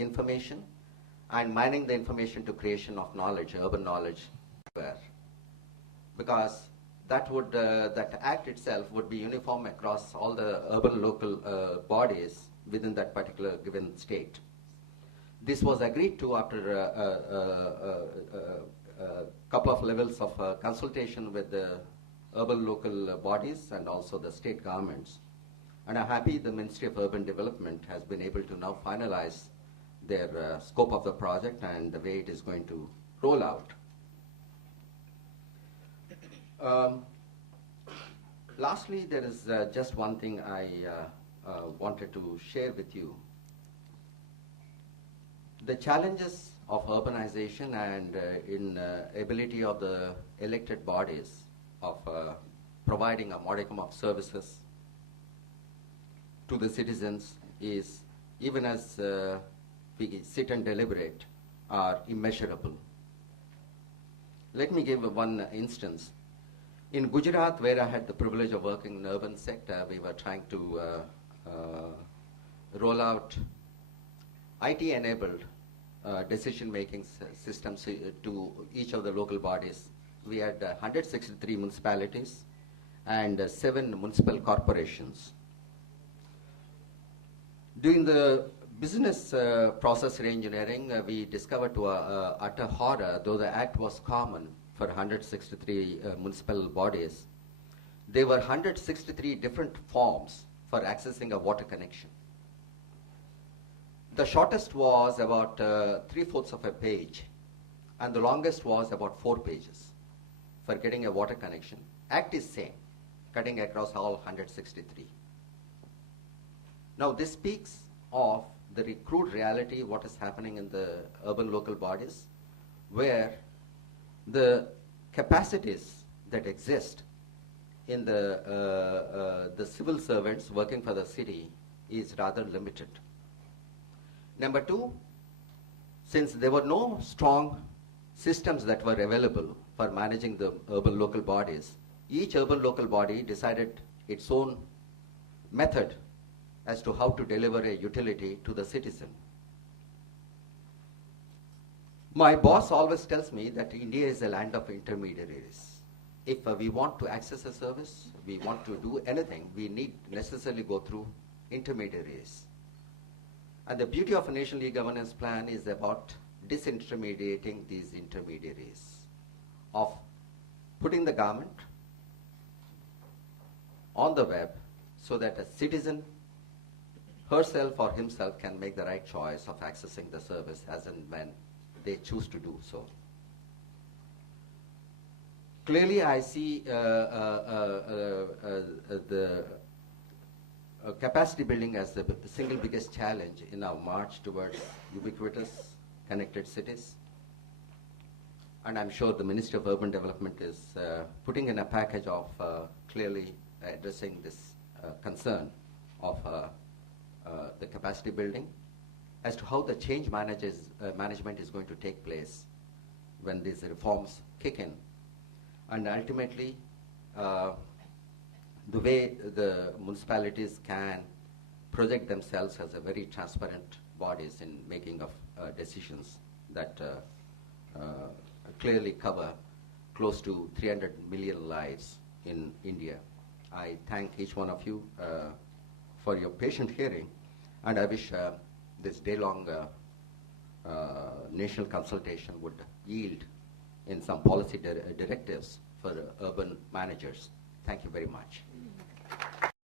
information and mining the information to creation of knowledge, urban knowledge, because that act itself would be uniform across all the urban local bodies within that particular given state. This was agreed to after a couple of levels of consultation with the urban local bodies and also the state governments. And I'm happy the Ministry of Urban Development has been able to now finalize their scope of the project and the way it is going to roll out. Lastly, there is just one thing I wanted to share with you. The challenges of urbanization and ability of the elected bodies of providing a modicum of services to the citizens is, even as we sit and deliberate, are immeasurable. Let me give one instance. In Gujarat, where I had the privilege of working in the urban sector, we were trying to roll out IT-enabled decision-making systems to each of the local bodies. We had 163 municipalities and 7 municipal corporations. During the business process reengineering, we discovered to utter horror, though the act was common for 163 municipal bodies, there were 163 different forms for accessing a water connection. The shortest was about 3/4 of a page, and the longest was about 4 pages for getting a water connection. Act is same, cutting across all 163. Now this speaks of the crude reality, what is happening in the urban local bodies, where the capacities that exist in the civil servants working for the city is rather limited. Number 2, since there were no strong systems that were available for managing the urban local bodies, each urban local body decided its own method as to how to deliver a utility to the citizen. My boss always tells me that India is a land of intermediaries. If we want to access a service, we want to do anything, we need necessarily go through intermediaries. And the beauty of a National E-Governance Plan is about disintermediating these intermediaries, of putting the government on the web so that a citizen herself or himself can make the right choice of accessing the service as and when they choose to do so. Clearly, I see the capacity building as the single biggest challenge in our march towards ubiquitous connected cities. And I'm sure the Ministry of Urban Development is putting in a package of clearly addressing this concern of the capacity building as to how the change management is going to take place when these reforms kick in. And ultimately, the way the municipalities can project themselves as a very transparent bodies in making of decisions that clearly cover close to 300 million lives in India. I thank each one of you for your patient hearing, and I wish this day-long national consultation would yield in some policy directives for urban managers. Thank you very much.